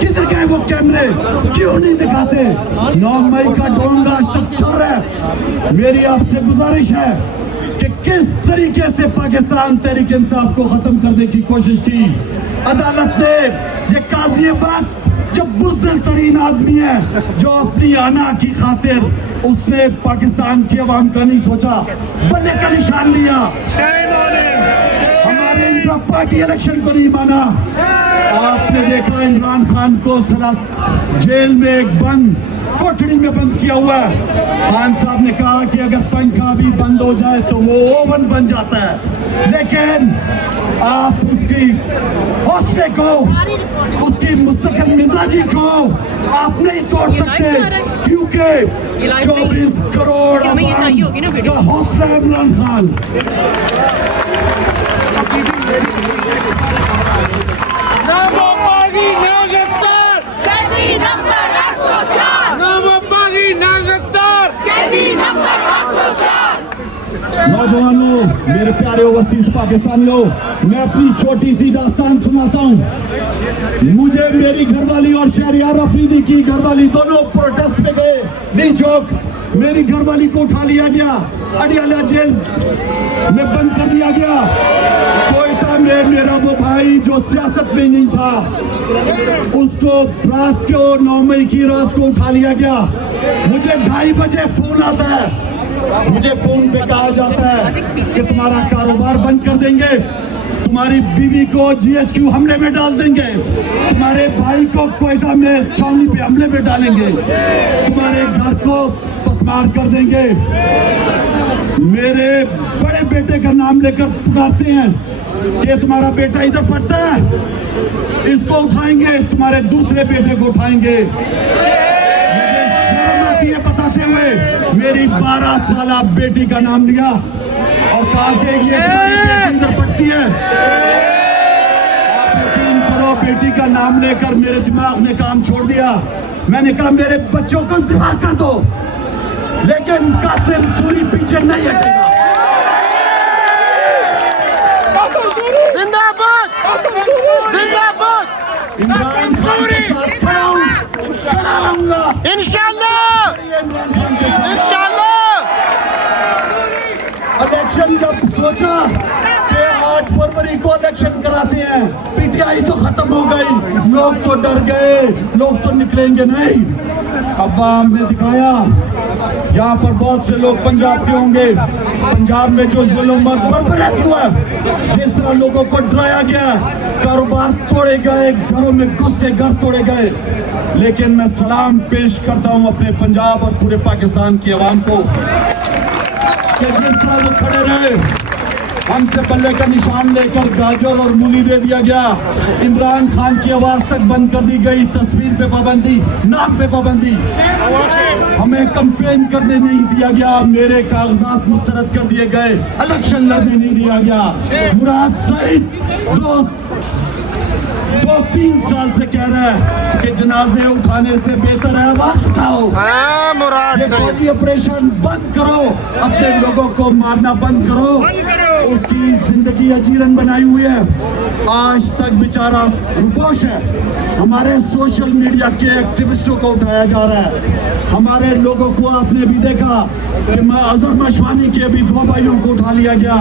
किधर गए वो कैमरे, क्यों नहीं दिखाते? 9 मई का ड्रोन आज तक चल रहा है। मेरी आपसे गुजारिश है कि किस तरीके से पाकिस्तान तहरीक इंसाफ को खत्म करने की कोशिश की। अदालत ने ये काजी वक्त जो बुज़दिल तरीन आदमी है, जो अपनी आना की खातिर उसने पाकिस्तान की आवाम का नहीं सोचा, बल्ले का निशान लिया, हमारे इंट्रा पार्टी इलेक्शन को नहीं माना। आपने देखा इमरान खान को जेल में एक बंद कोठड़ी में बंद किया हुआ है। खान साहब ने कहा कि अगर पंखा भी बंद हो जाए तो वो ओवन बन जाता है, लेकिन आप उसकी हौसले को, उसकी मुस्तकिल मिजाजी को आप नहीं तोड़ सकते, क्योंकि 24 करोड़ का हौसला है इमरान खान। नौजवानों, मेरे प्यारे ओवरसीज पाकिस्तानियों, मैं अपनी छोटी सी दास्तान सुनाता हूँ। मुझे मेरी घरवाली और शहरियार अफरीदी की घरवाली दोनों प्रोटेस्ट पे गए दी चौक। मेरी घरवाली को उठा लिया गया, अडियाला जेल में बंद कर दिया गया। कोयटा में मेरा वो भाई जो सियासत में नहीं था, उसको रात को 9 मई की रात को उठा लिया गया। मुझे 2:30 बजे फोन आता है, मुझे फोन पे कहा जाता है कि तुम्हारा कारोबार बंद कर देंगे, तुम्हारी बीवी को GHQ हमले में डाल देंगे, तुम्हारे भाई को कोयटा में छावनी पे हमले में डालेंगे, तुम्हारे घर को पसमार कर देंगे। मेरे बड़े बेटे का नाम लेकर पुकारते हैं कि तुम्हारा बेटा इधर पढ़ता है, इसको उठाएंगे, तुम्हारे दूसरे बेटे को उठाएंगे। मुझे शर्म आती है बताते हुए, मेरी 12 साला बेटी का नाम लिया और कहा कि ये बेटी इधर पढ़ती है। आप यकीन करो, बेटी का नाम लेकर मेरे दिमाग ने काम छोड़ दिया। मैंने कहा मेरे बच्चों को जिम्मा कर दो, लेकिन कासिम सूरी पीछे नहीं हटेगा। जिंदाबाद, जिंदाबाद। इमरान खान के साथ खड़ा रहूंगा इंशाल्लाह, इंशाल्लाह। इलेक्शन जब सोचा कि 8 फरवरी को इलेक्शन कराते हैं, PTI तो खत्म हो गई, लोग तो डर गए, लोग तो निकलेंगे नहीं। अवाम ने दिखाया, यहाँ पर बहुत से लोग पंजाब के होंगे, पंजाब में जो जुल्म और बर्बरात हुआ, जिस तरह लोगों को डराया गया, कारोबार तोड़े गए, घरों में घुस के घर तोड़े गए। लेकिन मैं सलाम पेश करता हूँ अपने पंजाब और पूरे पाकिस्तान की आवाम को कि जिस तरह लोग खड़े रहे, हमसे पल्ले का निशान लेकर गाजर और मूली दे दिया गया, इमरान खान की आवाज तक बंद कर दी गई, तस्वीर पे पाबंदी, नाम पे पाबंदी, हमें कंपेन करने नहीं दिया गया, मेरे कागजात मुस्तरद कर दिए गए, इलेक्शन लड़ने नहीं दिया गया। मुराद सईद 2-3 साल से कह रहा है कि जनाजे उठाने से बेहतर है आवाज उठाओ, मुराद फौजी ऑपरेशन बंद करो, अपने लोगों को मारना बंद करो। उसकी जिंदगी अजीरन बनाई हुई है, आज तक बेचारा रुपोश है। हमारे सोशल मीडिया के एक्टिविस्टों को उठाया जा रहा है। हमारे लोगों को आपने भी देखा कि अजहर मशवानी के भी 2 भाइयों को उठा लिया गया।